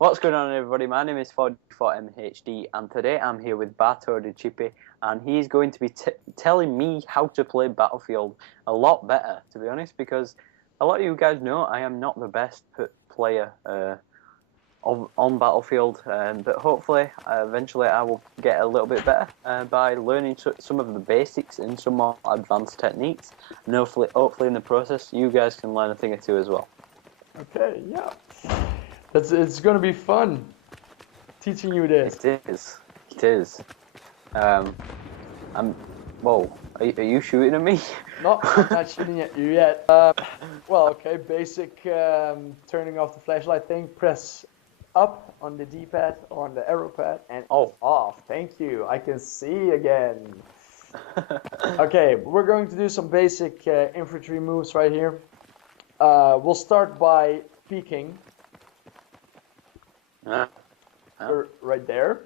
What's going on, everybody? My name is 44MHD, and today I'm here with bartodechipi, and he's going to be telling me how to play Battlefield a lot better, to be honest, because a lot of you guys know I am not the best player on Battlefield, but hopefully, eventually I will get a little bit better by learning some of the basics and some more advanced techniques, and hopefully in the process, you guys can learn a thing or two as well. Okay, yeah. It's going to be fun teaching you this. It is. It is. Whoa, are you shooting at me? No, I'm not shooting at you yet. Well, okay, basic turning off the flashlight thing. Press up on the D-pad or on the arrow pad and off. Thank you. I can see again. Okay, we're going to do some basic infantry moves right here. We'll start by peeking. Right there.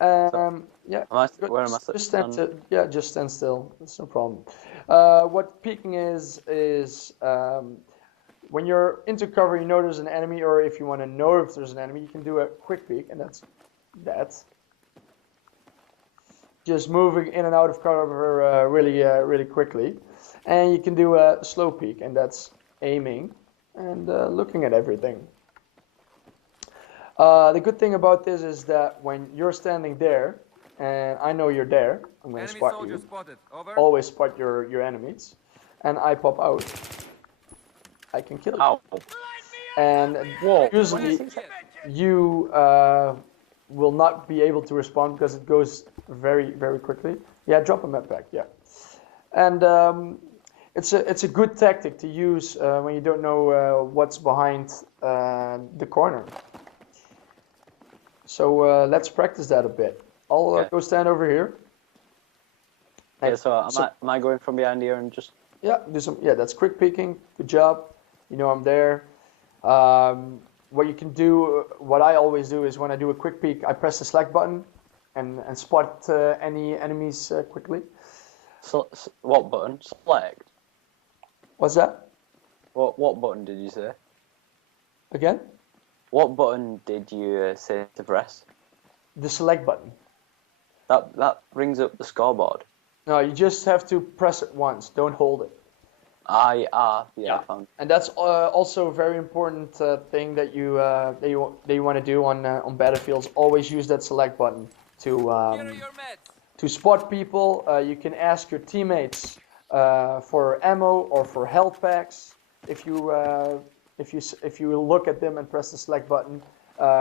Yeah. Where am I? Just stand still. Yeah, just stand still. That's no problem. What peeking is when you're into cover, you know there's an enemy, or if you want to know if there's an enemy, you can do a quick peek, and that's that. Just moving in and out of cover really quickly, and you can do a slow peek, and that's aiming and looking at everything. The good thing about this is that when you're standing there, and I know you're there, I'm going to spot you. Always spot your enemies, and I pop out. I can kill you. Ow. And usually you will not be able to respond because it goes very quickly. Yeah, drop a med pack. Yeah, and it's a good tactic to use when you don't know what's behind the corner. So let's practice that a bit. I'll go stand over here. Okay, so am I going from behind here and just... Yeah, do some. Yeah, that's quick peeking. Good job. You know I'm there. What you can do, what I always do is when I do a quick peek, I press the select button and spot any enemies quickly. So, what button? Select? What's that? What button did you say? Again? What button did you say to press? The select button. That brings up the scoreboard. No, you just have to press it once. Don't hold it. Yeah. And that's also a very important thing that you want to do on battlefields. Always use that select button to spot people. You can ask your teammates for ammo or for health packs if you look at them and press the select button.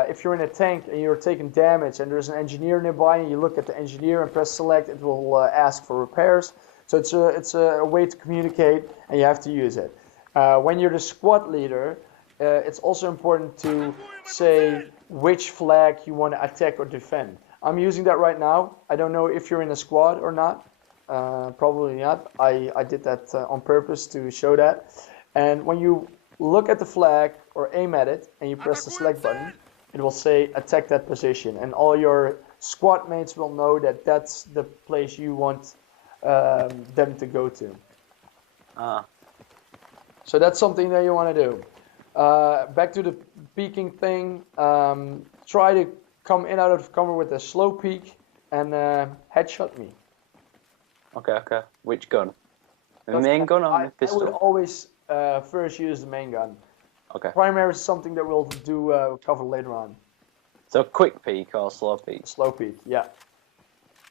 If you're in a tank and you're taking damage and there's an engineer nearby and you look at the engineer and press select, it will ask for repairs. So it's a way to communicate, and you have to use it. When you're the squad leader, it's also important to say which flag you want to attack or defend. I'm using that right now. I don't know if you're in a squad or not. Probably not. I did that on purpose to show that. And when you look at the flag or aim at it and you press the select button, it will say attack that position, and all your squad mates will know that that's the place you want them to go to. So that's something that you want to do. Back to the peeking thing. Try to come in out of cover with a slow peek and headshot me. Okay. Which gun? The main gun or the pistol? I would always first use the main gun. Okay. Primary is something that we'll do cover later on. So quick peek or slow peek? Slow peek, yeah.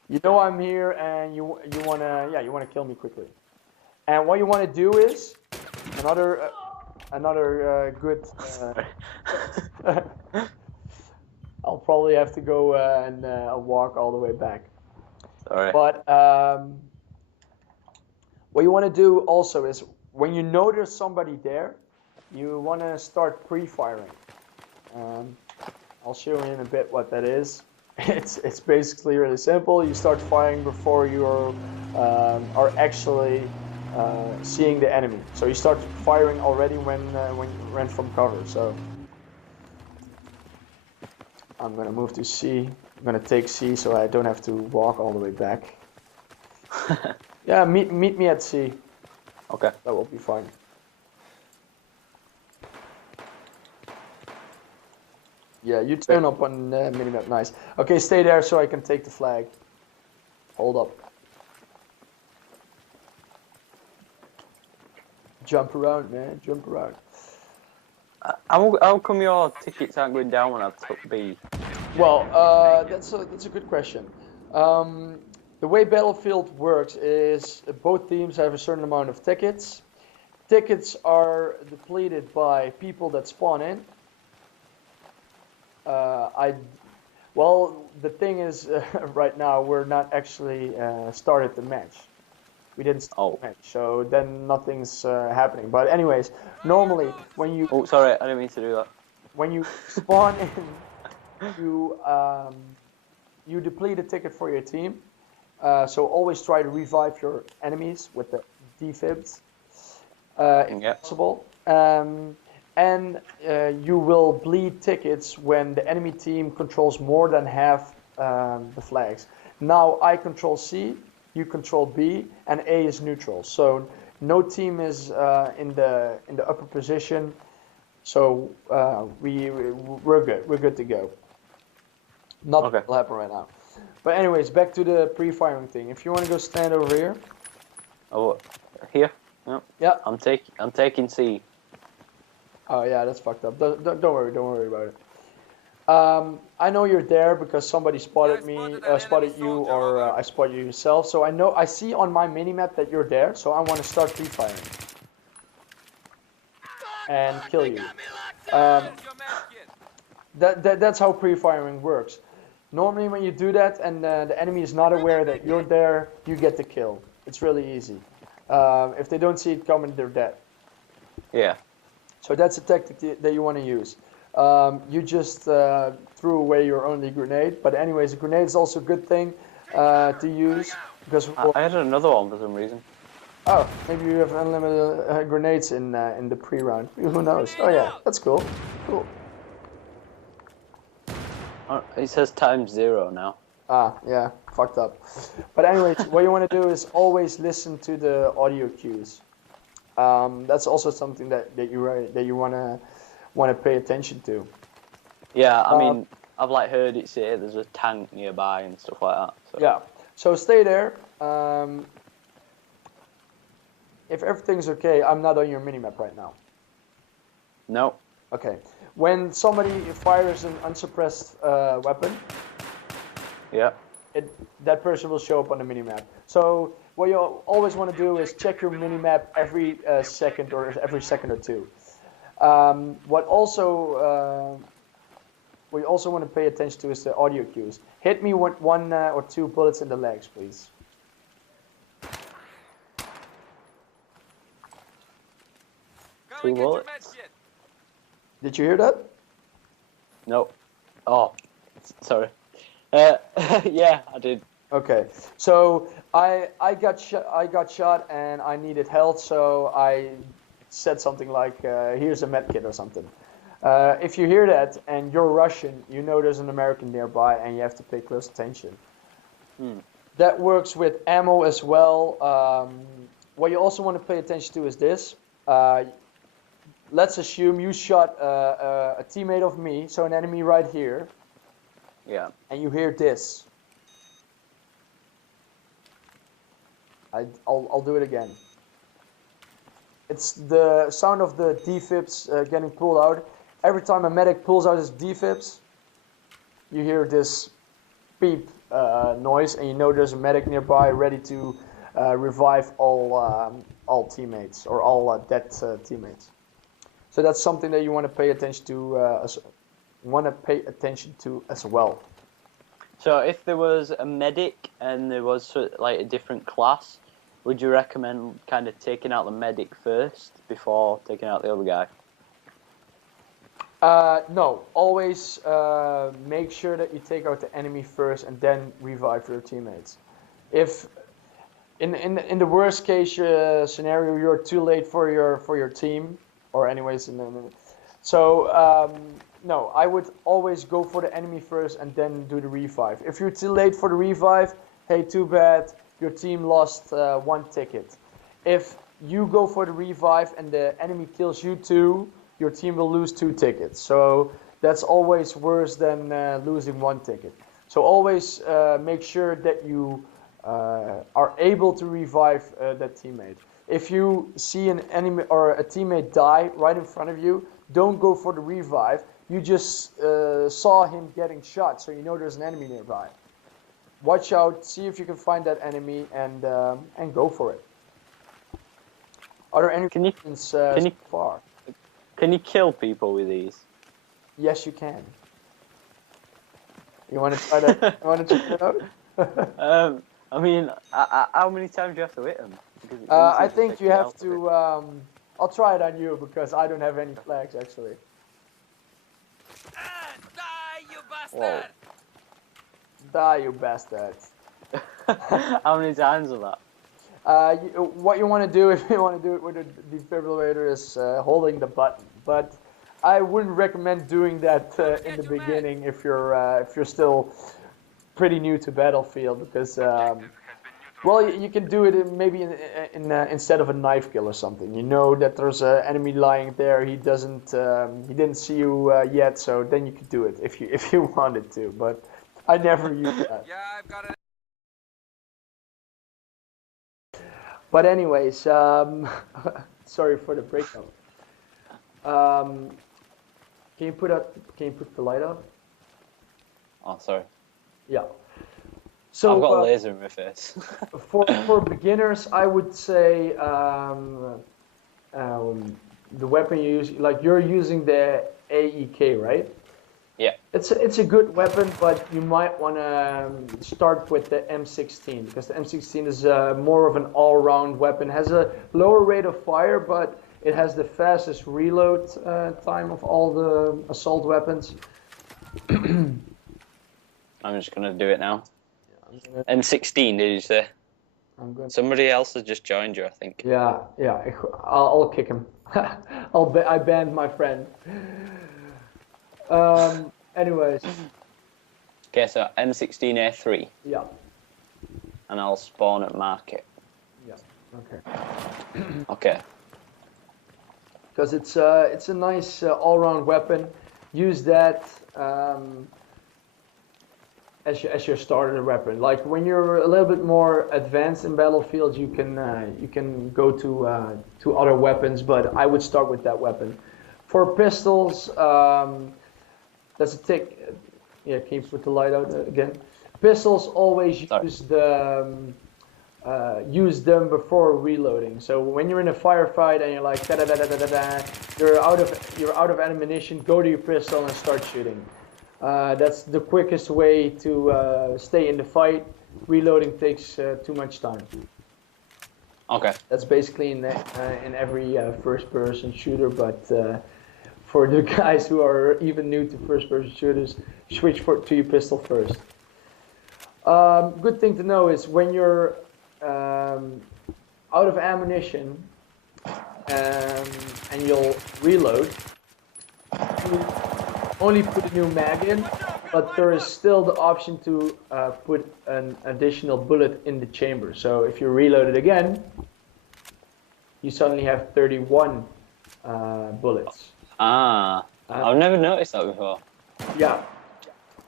You know I'm here, and you wanna kill me quickly. And what you wanna do is another good. I'll probably have to go and walk all the way back. Sorry. But what you wanna do also is when you know there's somebody there, you wanna start pre-firing. I'll show you in a bit what that is. It's basically really simple. You start firing before you are actually seeing the enemy. So you start firing already when you ran from cover. So I'm gonna move to C. I'm gonna take C so I don't have to walk all the way back. Yeah, meet me at C. Okay. That will be fine. Yeah, you turn up on minimap. Nice. Okay, stay there so I can take the flag. Hold up. Jump around, man. Jump around. How come your tickets aren't going down when I took B? Well, that's a good question. The way Battlefield works is both teams have a certain amount of tickets. Tickets are depleted by people that spawn in. Well, the thing is, right now we're not actually started the match. We didn't start the match, so then nothing's happening. But anyways, normally when you Oh, sorry, I didn't mean to do that. when you spawn in, you deplete a ticket for your team. So always try to revive your enemies with the defibs, if possible. And you will bleed tickets when the enemy team controls more than half the flags. Now I control C, you control B, and A is neutral. So no team is in the upper position. So we're good. We're good to go. Nothing will happen right now. But anyways, back to the pre-firing thing. If you want to go stand over here. Oh, here? Yeah. Yeah. I'm taking C. Oh yeah, that's fucked up. Don't worry about it. I know you're there because somebody spotted me, spotted you, or I spotted you yourself. So I see on my minimap that you're there. So I want to start pre-firing and kill you. That's how pre-firing works. Normally when you do that and the enemy is not aware that you're there, you get the kill. It's really easy. If they don't see it coming, they're dead. Yeah. So that's a tactic that you want to use. You just threw away your only grenade. But anyways, a grenade is also a good thing to use. Because I had another one for some reason. Oh, maybe you have unlimited grenades in the pre-round. Who knows? Oh yeah, that's cool. Cool. It says ×0 now. Ah, yeah, fucked up. But anyways, what you want to do is always listen to the audio cues. That's also something that you wanna pay attention to. Yeah, I mean, I've like heard it say there's a tank nearby and stuff like that. So. Yeah, so stay there. If everything's okay, I'm not on your minimap right now. No. Okay. When somebody fires an unsuppressed weapon, yeah, that person will show up on the minimap. So what you always want to do is check your minimap every second or every second or two. What you also want to pay attention to is the audio cues. Hit me with one or two bullets in the legs, please. Two bullets. Did you hear that? No. Oh, sorry. Yeah, I did. Okay, so I got shot and I needed health, so I said something like, "Here's a med kit" or something. If you hear that and you're Russian, you know there's an American nearby, and you have to pay close attention. That works with ammo as well. What you also want to pay attention to is this. Let's assume you shot a teammate of me, so an enemy right here. Yeah. And you hear this. I'll do it again. It's the sound of the defibs getting pulled out. Every time a medic pulls out his defibs, you hear this beep noise, and you know there's a medic nearby ready to revive all teammates or all dead teammates. So that's something that you want to pay attention to. As well. So if there was a medic and there was like a different class, would you recommend kind of taking out the medic first before taking out the other guy? No, always make sure that you take out the enemy first and then revive your teammates. If in the worst case scenario you're too late for your team, or anyways, no, I would always go for the enemy first and then do the revive. If you're too late for the revive, hey, too bad, your team lost one ticket. If you go for the revive and the enemy kills you too, your team will lose 2 tickets. So that's always worse than losing one ticket. So always make sure that you are able to revive that teammate. If you see an enemy or a teammate die right in front of you, don't go for the revive. You just saw him getting shot, so you know there's an enemy nearby. Watch out, see if you can find that enemy, and go for it. Are there any questions so far? Can you kill people with these? Yes, you can. You want to try that? You want to check it out? I mean, how many times do you have to hit them? I think you have to. I'll try it on you because I don't have any flags actually. Die, you bastard! Whoa. Die, you bastard! How many times of that? What you want to do if you want to do it with a defibrillator is holding the button, but I wouldn't recommend doing that in the beginning if you're still pretty new to Battlefield because well you can do it maybe instead of a knife kill or something. You know that there's an enemy lying there. He didn't see you yet, so then you could do it if you wanted to. But I never use that. Yeah, I've got it. But anyways, sorry for the breakdown. Can you put the light up? Oh, sorry. Yeah. So I've got a laser in my face. for beginners, I would say the weapon you use, like you're using the AEK, right? Yeah. It's a good weapon, but you might want to start with the M16 because the M16 is more of an all-round weapon. Has a lower rate of fire, but it has the fastest reload time of all the assault weapons. I'm just gonna do it now. M16, did you say? Somebody else has just joined you, I think. Yeah. I'll kick him. I banned my friend. Anyways. Okay, so M16A3. Yeah. And I'll spawn at market. Yeah. Okay. Okay. Because it's a nice all-round weapon. Use that as your starter weapon. Like when you're a little bit more advanced in Battlefield, you can go to other weapons, but I would start with that weapon. For pistols, that's a tick. Yeah, can you put the light out again? Pistols always use them before reloading. So when you're in a firefight and you're like da da da da da da, you're out of ammunition. Go to your pistol and start shooting. That's the quickest way to stay in the fight. Reloading takes too much time. Okay. That's basically in every first-person shooter, but for the guys who are even new to first-person shooters, switch to your pistol first. Good thing to know is when you're out of ammunition and you'll reload, you only put a new mag in, but there is still the option to put an additional bullet in the chamber. So if you reload it again, you suddenly have 31 bullets. I've never noticed that before. Yeah.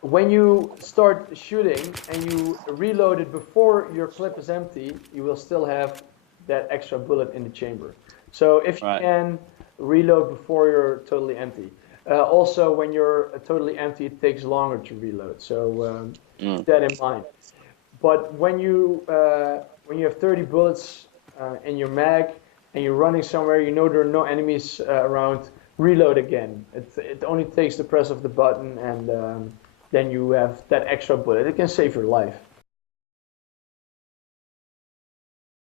When you start shooting and you reload it before your clip is empty, you will still have that extra bullet in the chamber. So if you can, reload before you're totally empty. Also, when you're totally empty, it takes longer to reload. So keep that in mind. But when you have 30 bullets in your mag and you're running somewhere, you know there are no enemies around, reload again. It only takes the press of the button, and then you have that extra bullet. It can save your life.